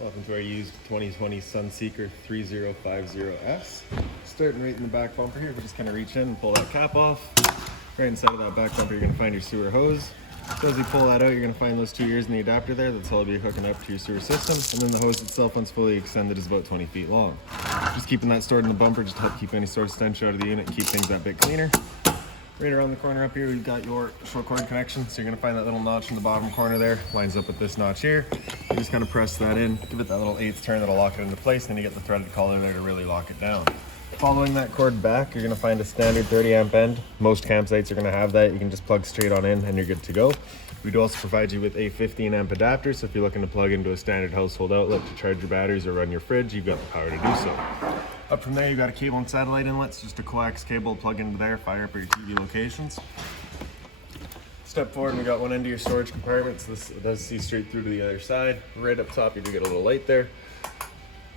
Welcome to our used 2020 Sunseeker 3050S. Starting right in the back bumper here, we're just kind of reach in and pull that cap off. Right inside of that back bumper, you're going to find your sewer hose. So as you pull that out, you're going to find those 2 ears in the adapter there. That's all you'll be hooking up to your sewer system. And then the hose itself, once fully extended, is about 20 feet long. Just keeping that stored in the bumper just to help keep any sort of stench out of the unit and keep things that bit cleaner. Right around the corner up here, we've got your short cord connection. So you're gonna find that little notch in the bottom corner there, lines up with this notch here. You just kind of press that in, give it that little 1/8 turn that'll lock it into place, and then you get the threaded collar there to really lock it down. Following that cord back, you're gonna find a standard 30 amp end. Most campsites are gonna have that. You can just plug straight on in and you're good to go. We do also provide you with a 15 amp adapter, so if you're looking to plug into a standard household outlet to charge your batteries or run your fridge, you've got the power to do so. Up from there, you've got a cable and satellite inlets, just a coax cable plug into there, fire up your TV locations. Step forward and we got one end of your storage compartment, so this does see straight through to the other side. Right up top, you do get a little light there.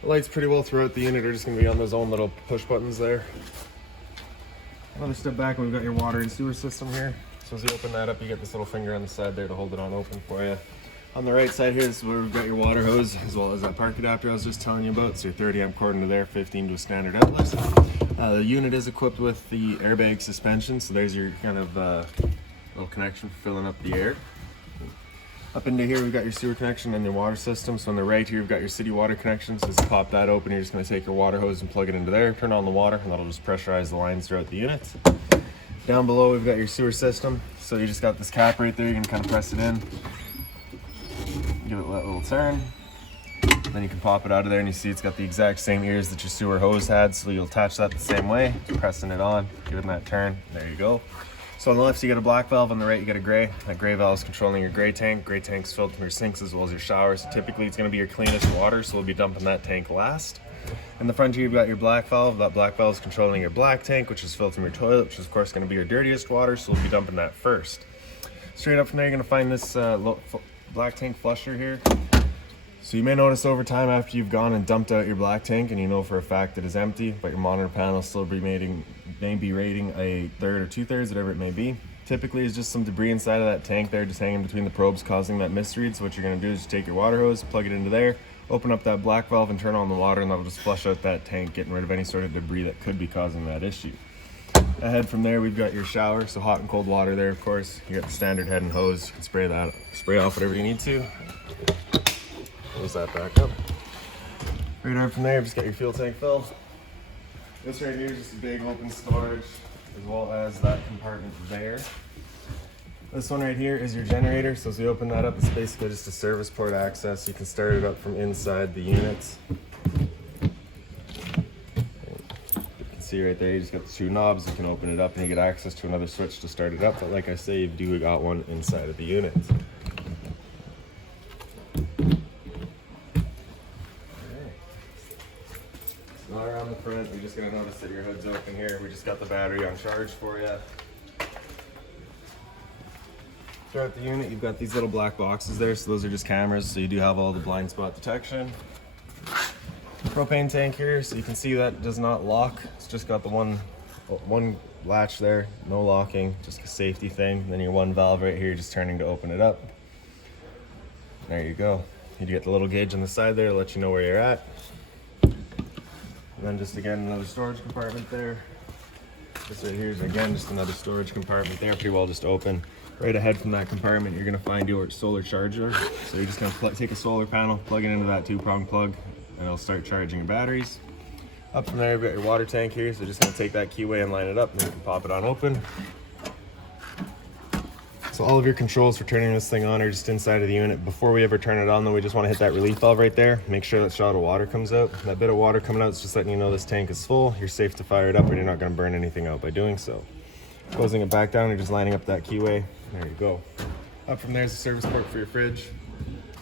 The lights pretty well throughout the unit are just gonna be on those own little push buttons there. Another step back and we've got your water and sewer system here. So as you open that up, you get this little finger on the side there to hold it on open for you. On the right side here is where we've got your water hose, as well as that park adapter I was just telling you about. So your 30 amp cord into there, 15 to a standard outlet. The unit is equipped with the airbag suspension, so there's your kind of little connection for filling up the air. Up into here, we've got your sewer connection and your water system. So on the right here, we've got your city water connection. So just pop that open, you're just gonna take your water hose and plug it into there, turn on the water, and that'll just pressurize the lines throughout the unit. Down below, we've got your sewer system. So you just got this cap right there, you're gonna kind of press it in. Give it that little turn, then you can pop it out of there and you see it's got the exact same ears that your sewer hose had, so you'll attach that the same way, pressing it on, giving that turn, there you go. So on the left you get a black valve, on the right you get a gray. That gray valve is controlling your gray tank. Gray tank's filled from your sinks as well as your showers. So typically it's going to be your cleanest water, so we'll be dumping that tank last. In the front here you've got your black valve. That black valve is controlling your black tank, which is filled from your toilet, which is of course going to be your dirtiest water, so we'll be dumping that first. Straight up from there you're going to find this black tank flusher here. So you may notice over time after you've gone and dumped out your black tank and you know for a fact it is empty, but your monitor panel still may be rating a third or 2/3, whatever it may be. Typically it's just some debris inside of that tank there just hanging between the probes causing that misread. So what you're going to do is just take your water hose, plug it into there, open up that black valve and turn on the water, and that'll just flush out that tank, getting rid of any sort of debris that could be causing that issue. Ahead from there we've got your shower, so hot and cold water there of course. You got the standard head and hose, you can spray off whatever you need to. Close that back up. Right over from there, you've just got your fuel tank fill. This right here is just a big open storage, as well as that compartment there. This one right here is your generator, so as you open that up, it's basically just a service port access. You can start it up from inside the unit. See right there, you just got the 2 knobs. You can open it up and you get access to another switch to start it up, but like I say, you do got one inside of the unit. Now around the front, you're just going to notice that your hood's open here. We just got the battery on charge for you. Throughout the unit, you've got these little black boxes there, so those are just cameras, so you do have all the blind spot detection. Propane tank here, so you can see that does not lock. It's just got the one latch there, no locking, just a safety thing. Then your one valve right here, just turning to open it up. There you go. You get the little gauge on the side there to let you know where you're at. And then just again, another storage compartment there. This right here is again just another storage compartment there, pretty well just open. Right ahead from that compartment, you're gonna find your solar charger. So you're just gonna take a solar panel, plug it into that 2-prong plug, and it'll start charging your batteries. Up from there, you've got your water tank here, so just gonna take that keyway and line it up, and then you can pop it on open. So all of your controls for turning this thing on are just inside of the unit. Before we ever turn it on though, we just wanna hit that relief valve right there. Make sure that shot of water comes out. That bit of water coming out is just letting you know this tank is full. You're safe to fire it up and you're not gonna burn anything out by doing so. Closing it back down, you're just lining up that keyway. There you go. Up from there is the service port for your fridge.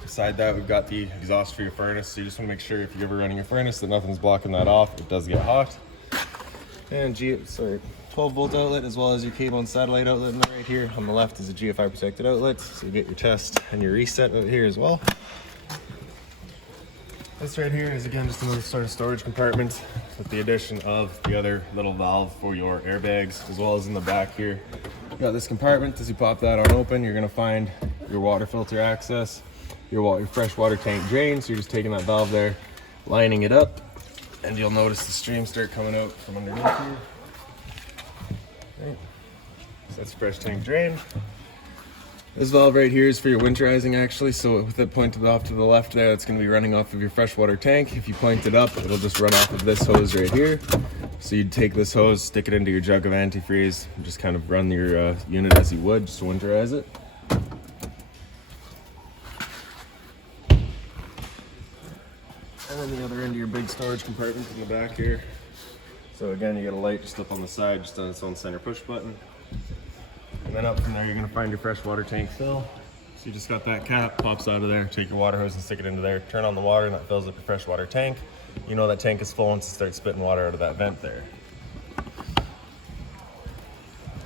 Beside that, we've got the exhaust for your furnace. So you just want to make sure if you're ever running your furnace that nothing's blocking that off. It does get hot. And 12-volt outlet, as well as your cable and satellite outlet in the right here. On the left is a GFI protected outlet, so you get your test and your reset out here as well. This right here is again just another sort of storage compartment with the addition of the other little valve for your airbags, as well as in the back here. You got this compartment. As you pop that on open, you're gonna find your water filter access. your freshwater tank drain. So you're just taking that valve there, lining it up, and you'll notice the stream start coming out from underneath here. Right. So that's fresh tank drain. This valve right here is for your winterizing actually, so with it pointed off to the left there, that's going to be running off of your freshwater tank. If you point it up, it'll just run off of this hose right here. So you'd take this hose, stick it into your jug of antifreeze, and just kind of run your unit as you would, just to winterize it. And then the other end of your big storage compartment in the back here. So again, you got a light just up on the side, just on its own center push button. And then up from there, you're gonna find your freshwater tank fill. So you just got that cap, pops out of there, take your water hose and stick it into there, turn on the water, and that fills up your freshwater tank. You know that tank is full once it starts spitting water out of that vent there.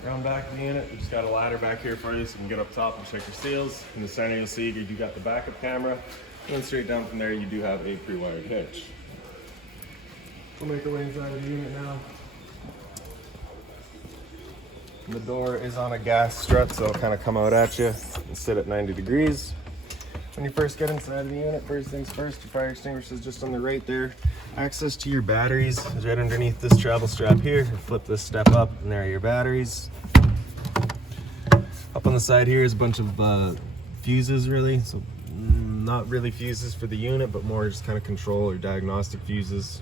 Around back of the unit, we just got a ladder back here for you so you can get up top and check your seals. In the center, you'll see you do got the backup camera. And then straight down from there, you do have a pre-wired hitch. We'll make our way inside of the unit now. The door is on a gas strut, so it'll kind of come out at you and sit at 90 degrees. When you first get inside the unit, first things first, your fire extinguisher is just on the right there. Access to your batteries is right underneath this travel strap here. You flip this step up, and there are your batteries. Up on the side here is a bunch of fuses, really. So not really fuses for the unit, but more just kind of control or diagnostic fuses.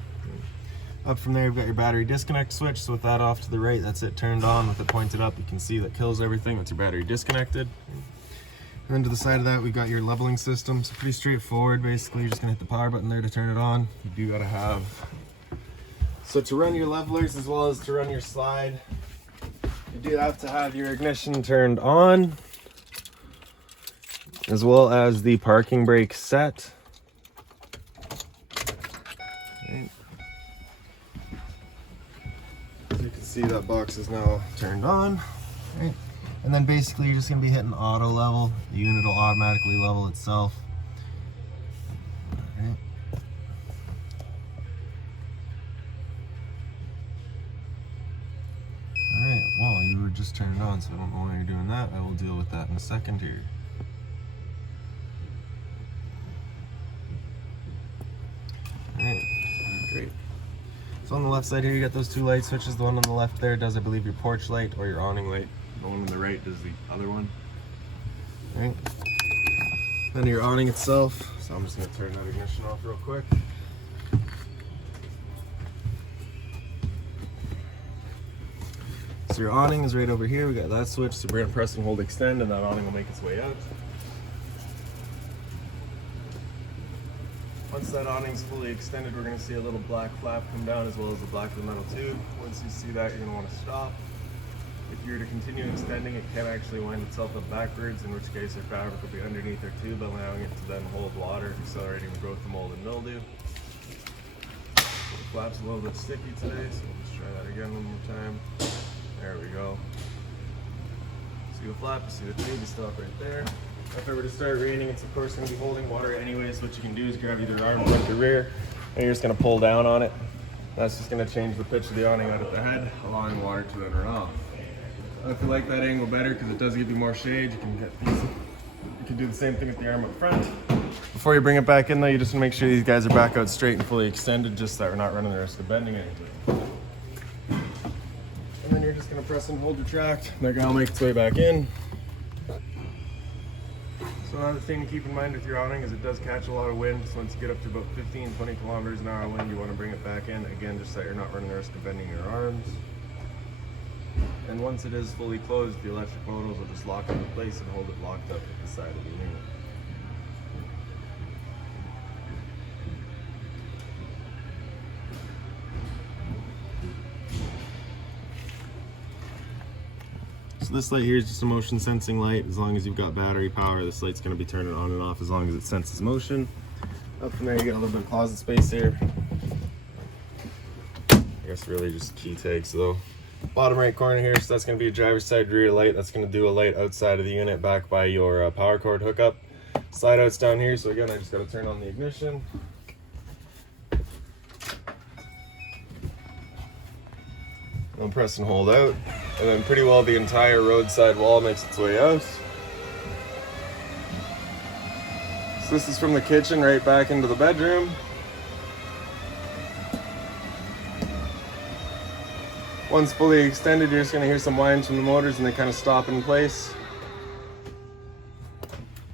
Up from there, you've got your battery disconnect switch. So with that off to the right, that's it turned on. With it pointed up, you can see that kills everything. That's your battery disconnected. And then to the side of that, we've got your leveling system. So pretty straightforward, basically. You're just gonna hit the power button there to turn it on. You do gotta have, so to run your levelers as well as to run your slide, you do have to have your ignition turned on, as well as the parking brake set. Right. As you can see, that box is now turned on. Right. And then basically you're just going to be hitting auto level. The unit will automatically level itself. Right. Alright, well, you were just turned on, so I don't know why you're doing that. I will deal with that in a second here. Alright, great. So on the left side here, you got those two light switches. The one on the left there does, I believe, your porch light or your awning light. The one on the right does the other one. Right. Then your awning itself. So I'm just going to turn that ignition off real quick. So your awning is right over here. We got that switch. So we're going to press and hold extend, and that awning will make its way out. Once that awning's fully extended, we're going to see a little black flap come down as well as the black of the metal tube. Once you see that, you're going to want to stop. If you were to continue extending, it can actually wind itself up backwards, in which case our fabric will be underneath our tube, allowing it to then hold water, accelerating the growth of mold and mildew. The flap's a little bit sticky today, so we'll just try that again one more time. There we go. See the flap, you see the tube, you stop right there. If it were to start raining, it's of course going to be holding water anyways. What you can do is grab either arm, front, or rear, and you're just going to pull down on it. That's just going to change the pitch of the awning out at the head, allowing water to then run off. If you like that angle better, because it does give you more shade, you can do the same thing with the arm up front. Before you bring it back in though, you just want to make sure these guys are back out straight and fully extended, just so that we're not running the risk of bending it. And then you're just going to press and hold retract. That guy will make its way back in. So another thing to keep in mind with your awning is it does catch a lot of wind. So once you get up to about 15-20 kilometers an hour wind, you want to bring it back in. Again, just so you're not running the risk of bending your arms. And once it is fully closed, the electric motors will just lock into place and hold it locked up at the side of the unit. So this light here is just a motion sensing light. As long as you've got battery power, this light's going to be turning on and off as long as it senses motion. Up from there, you get a little bit of closet space here. I guess really just key tags though. Bottom right corner here, so that's going to be a driver's side rear light. That's going to do a light outside of the unit back by your power cord hookup. Slide outs down here, so again I just got to turn on the ignition. And press and hold out. And then pretty well the entire roadside wall makes its way out. So this is from the kitchen right back into the bedroom. Once fully extended, you're just gonna hear some whines from the motors and they kind of stop in place.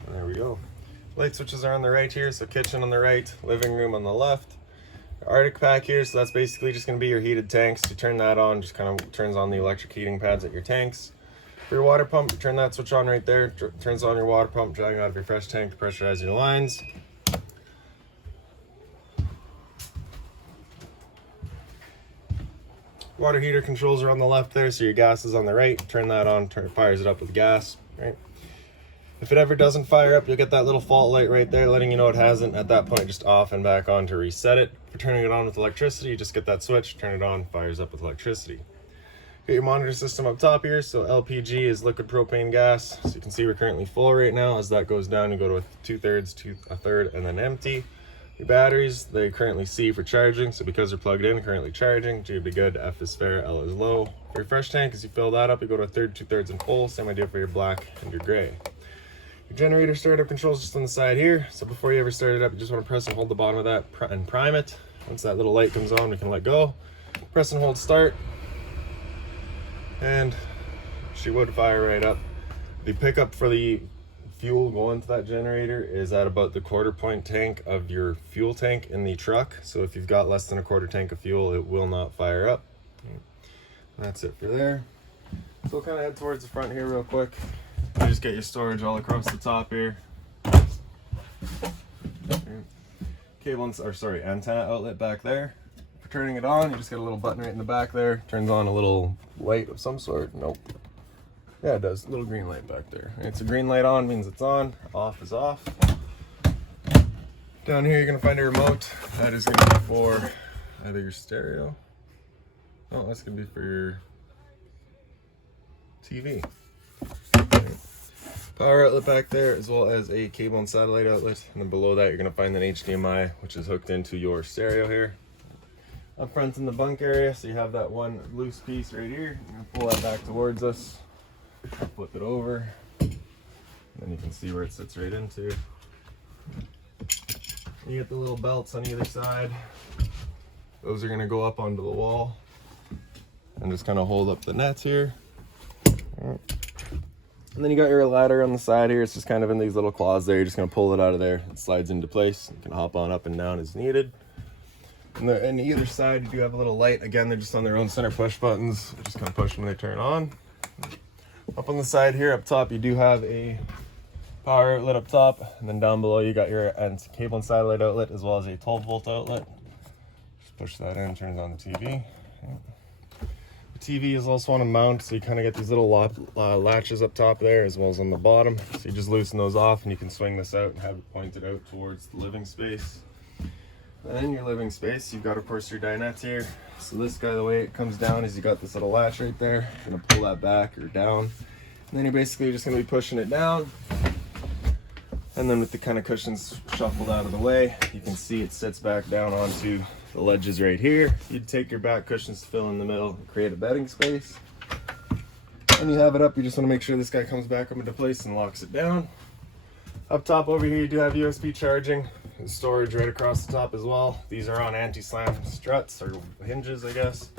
And there we go. Light switches are on the right here, so kitchen on the right, living room on the left. Arctic pack here, so that's basically just gonna be your heated tanks. You turn that on, just kind of turns on the electric heating pads at your tanks. For your water pump, you turn that switch on right there, turns on your water pump, drawing out of your fresh tank to pressurize your lines. Water heater controls are on the left there, so your gas is on the right. Turn that on, fires it up with gas, right? If it ever doesn't fire up, you'll get that little fault light right there letting you know it hasn't. At that point, just off and back on to reset it. For turning it on with electricity, you just get that switch, turn it on, fires up with electricity. Get your monitor system up top here. So LPG is liquid propane gas. So you can see we're currently full right now. As that goes down, you go to a 2/3 to a third, and then empty. Your batteries, they currently C for charging, so because they're plugged in, currently charging. G would be good, F is fair, L is low. For your fresh tank, as you fill that up, you go to a third, 2/3, and full. Same idea for your black and your gray. Your generator startup controls just on the side here. So before you ever start it up, you just want to press and hold the bottom of that and prime it. Once that little light comes on, we can let go. Press and hold start, and she would fire right up. The pickup for the fuel going to that generator is at about the 1/4 point tank of your fuel tank in the truck. So if you've got less than a 1/4 tank of fuel, it will not fire up. And that's it for there. So we'll kind of head towards the front here real quick. You just get your storage all across the top here. Antenna outlet back there. For turning it on, you just get a little button right in the back there. Turns on a little light of some sort. Nope. Yeah, it does. A little green light back there. It's a green light on, means it's on. Off is off. Down here, you're going to find a remote. That is going to be for either your stereo. Oh, that's going to be for your TV. Power outlet back there, as well as a cable and satellite outlet. And then below that, you're going to find an HDMI, which is hooked into your stereo here. Up front in the bunk area, so you have that one loose piece right here. You're going to pull that back towards us. Flip it over, and then you can see where it sits right into. You get the little belts on either side. Those are going to go up onto the wall and just kind of hold up the nets here. And then you got your ladder on the side here. It's just kind of in these little claws there. You're just going to pull it out of there. It slides into place. You can hop on up and down as needed. And on either side, you do have a little light. Again, they're just on their own center push buttons. You just kind of push them when they turn on. Up on the side here, up top, you do have a power outlet up top, and then down below you got your cable and satellite outlet, as well as a 12-volt outlet. Just push that in, turns on the TV. The TV is also on a mount, so you kind of get these little latches up top there, as well as on the bottom. So you just loosen those off, and you can swing this out and have it pointed out towards the living space. And in your living space, you've got, of course, your dinettes here. So this guy, the way it comes down is you got this little latch right there. You're gonna pull that back or down. And then you're basically just gonna be pushing it down. And then with the kind of cushions shuffled out of the way, you can see it sits back down onto the ledges right here. You'd take your back cushions to fill in the middle and create a bedding space. When you have it up, you just wanna make sure this guy comes back up into place and locks it down. Up top over here, you do have USB charging and storage right across the top as well. These are on anti-slam struts or hinges, I guess.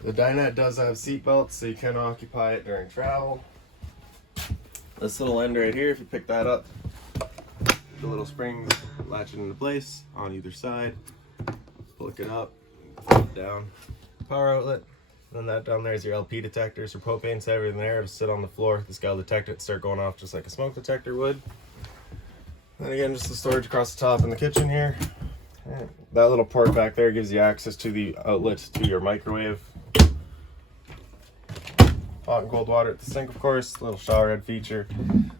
The dinette does have seat belts, so you can occupy it during travel. This little end right here, if you pick that up, the little springs latch it into place on either side. Flick it up, flip it down. Power outlet. And then that down there is your LP detectors for propane, so everything there, just sit on the floor. This guy will detect it, start going off just like a smoke detector would. Then again, just the storage across the top in the kitchen here. That little port back there gives you access to the outlet to your microwave. Hot and cold water at the sink, of course. Little shower head feature.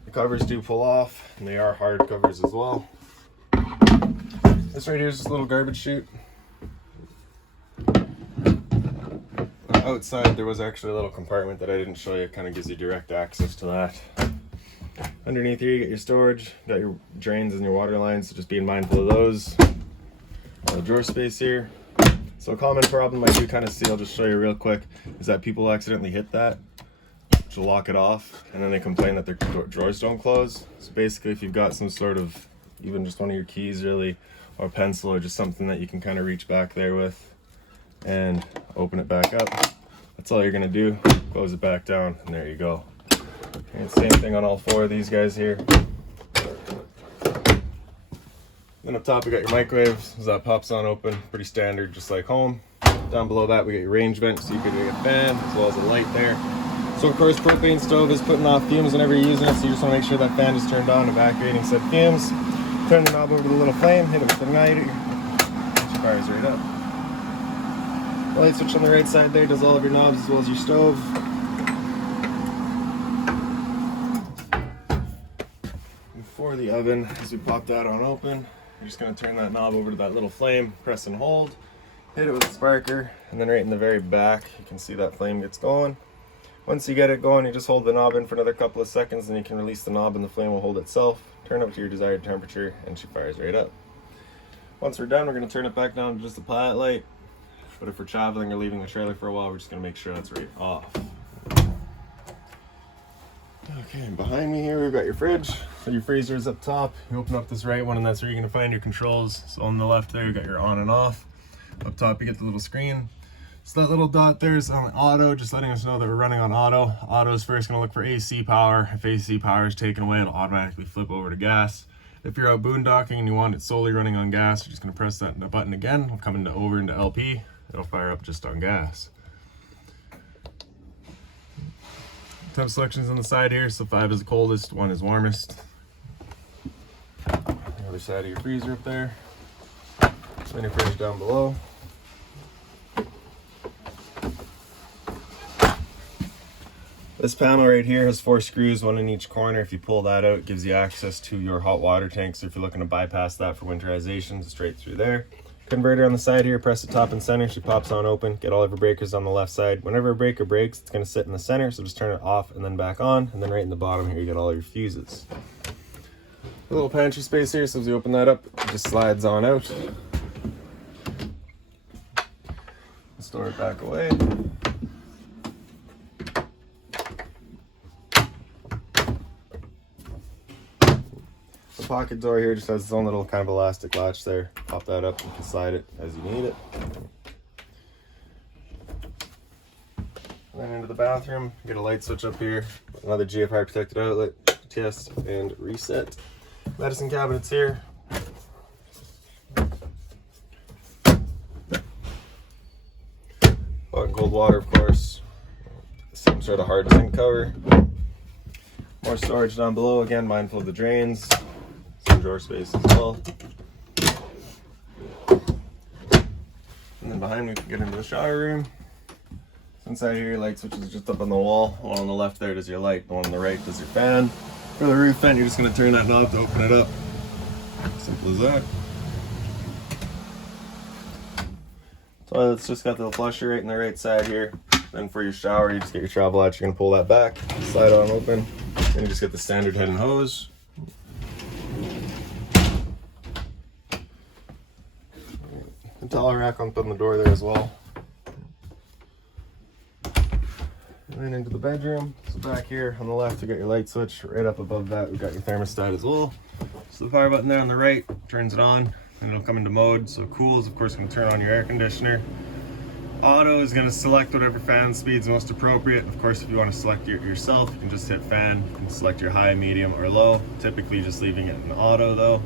The covers do pull off, and they are hard covers as well. This right here is just a little garbage chute. Outside there was actually a little compartment that I didn't show you. It kind of gives you direct access to that. Underneath here you get your storage, you got your drains and your water lines, so just being mindful of those. A drawer space here. So a common problem I do kind of see, I'll just show you real quick, is that people accidentally hit that, which to lock it off, and then they complain that their drawers don't close. So basically, if you've got some sort of, even just one of your keys really, or a pencil, or just something that you can kind of reach back there with and open it back up, that's all you're gonna do. Close it back down, and there you go. And same thing on all 4 of these guys here. Then up top we got your microwaves, so that pops on open, pretty standard, just like home. Down below that we got your range vent, so you can get a fan as well as a light there. So of course, propane stove is putting off fumes whenever you're using it, so you just want to make sure that fan is turned on, evacuating said fumes. Turn the knob over to the little flame, hit it with the igniter, she fires right up. The light switch on the right side there does all of your knobs as well as your stove. And for the oven, as we pop that on open, you're just going to turn that knob over to that little flame, press and hold, hit it with a sparker, and then right in the very back, you can see that flame gets going. Once you get it going, you just hold the knob in for another couple of seconds, and you can release the knob and the flame will hold itself. Turn up to your desired temperature, and she fires right up. Once we're done, we're going to turn it back down to just a pilot light. But if we're traveling or leaving the trailer for a while, we're just going to make sure that's right off. Okay, and behind me here, we've got your fridge. So your freezer is up top. You open up this right one, and that's where you're going to find your controls. So on the left there, you got your on and off. Up top, you get the little screen. So that little dot there is on auto, just letting us know that we're running on auto. Auto is first going to look for AC power. If AC power is taken away, it'll automatically flip over to gas. If you're out boondocking and you want it solely running on gas, you're just going to press that button again. It'll come over into LP. It'll fire up just on gas. Temp selections on the side here. So 5 is the coldest, 1 is warmest. The other side of your freezer up there. Then your fridge down below. This panel right here has 4 screws, 1 in each corner. If you pull that out, it gives you access to your hot water tank. So if you're looking to bypass that for winterization, straight through there. Converter on the side here, press the top and center, she pops on open. Get all of your breakers on the left side. Whenever a breaker breaks, it's going to sit in the center, so just turn it off and then back on. And then right in the bottom here, you get all your fuses. A little pantry space here, so as you open that up, it just slides on out. Store it back away. The pocket door here just has its own little kind of elastic latch there. Pop that up, you can slide it as you need it. And then into the bathroom, get a light switch up here, another GFI protected outlet, test and reset. Medicine cabinets here. Hot and cold water, of course. Some sort of hard zinc cover. More storage down below, again, mindful of the drains. Some drawer space as well. And then behind me, we can get into the shower room. Inside here, your light switch is just up on the wall. The one on the left there does your light, the one on the right does your fan. For the roof vent, you're just going to turn that knob to open it up. Simple as that. Toilet's just got the flusher right in the right side here. Then for your shower, you just get your travel latch. You're going to pull that back, slide on open, and you just get the standard head and hose. The towel rack on the door there as well. And then into the bedroom. So back here on the left, you got your light switch. Right up above that, we've got your thermostat as well. So the power button there on the right turns it on, and it'll come into mode. So cool is of course going to turn on your air conditioner. Auto is going to select whatever fan speed is most appropriate. Of course, if you want to select it yourself, you can just hit fan and select your high, medium, or low. Typically just leaving it in auto though.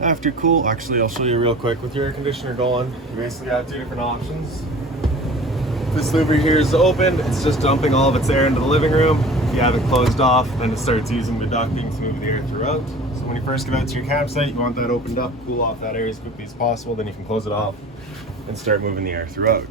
After cool, actually I'll show you real quick. With your air conditioner going, you basically have 2 different options. This louver here is open. It's just dumping all of its air into the living room. If you have it closed off, then it starts using the ducting to move the air throughout. So when you first get out to your campsite, you want that opened up, cool off that area as quickly as possible. Then you can close it off and start moving the air throughout.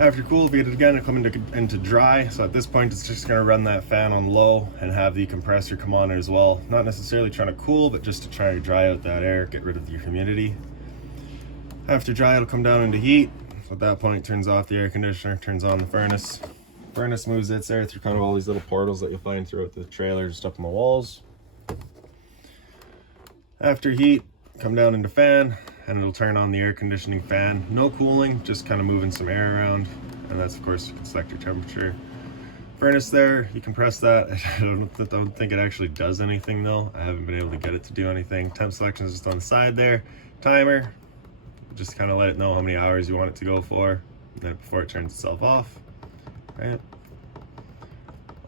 After cool, if you get it again, it'll come into dry. So at this point, it's just gonna run that fan on low and have the compressor come on as well. Not necessarily trying to cool, but just to try to dry out that air, get rid of your humidity. After dry, it'll come down into heat. So at that point, it turns off the air conditioner, turns on the furnace. Furnace moves its air through kind of all these little portals that you'll find throughout the trailer, just up on the walls. After heat, come down into fan, and it'll turn on the air conditioning fan. No cooling, just kind of moving some air around. And that's of course, you can select your temperature. furnace there, you can press that. I don't think it actually does anything though. I haven't been able to get it to do anything. Temp selection is just on the side there. Timer, just kind of let it know how many hours you want it to go for, and then before it turns itself off. Right?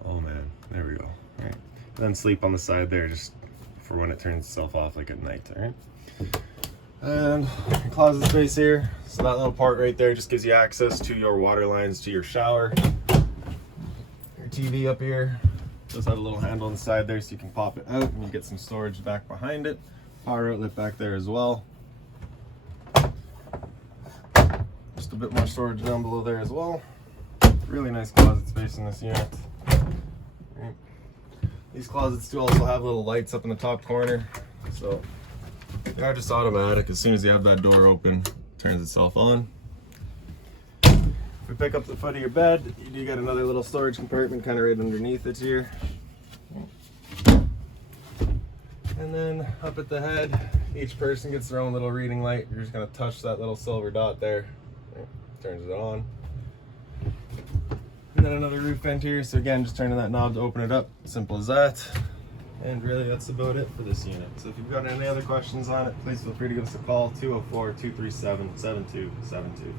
Oh man, there we go. All right. And then sleep on the side there, just for when it turns itself off, like at night. All right. And closet space here. So that little part right there just gives you access to your water lines, to your shower. Your TV up here does have a little handle on the side there, so you can pop it out and you get some storage back behind it. Power outlet back there as well. Just a bit more storage down below there as well. Really nice closet space in this unit. Right. These closets do also have little lights up in the top corner, so they are just automatic. As soon as you have that door open, it turns itself on. If we pick up the foot of your bed, you do get another little storage compartment kind of right underneath it here. And then up at the head, each person gets their own little reading light. You're just going to touch that little silver dot there. Turns it on. And then another roof vent here. So again, just turning that knob to open it up. Simple as that. And really, that's about it for this unit. So if you've got any other questions on it, please feel free to give us a call, 204-237-7272.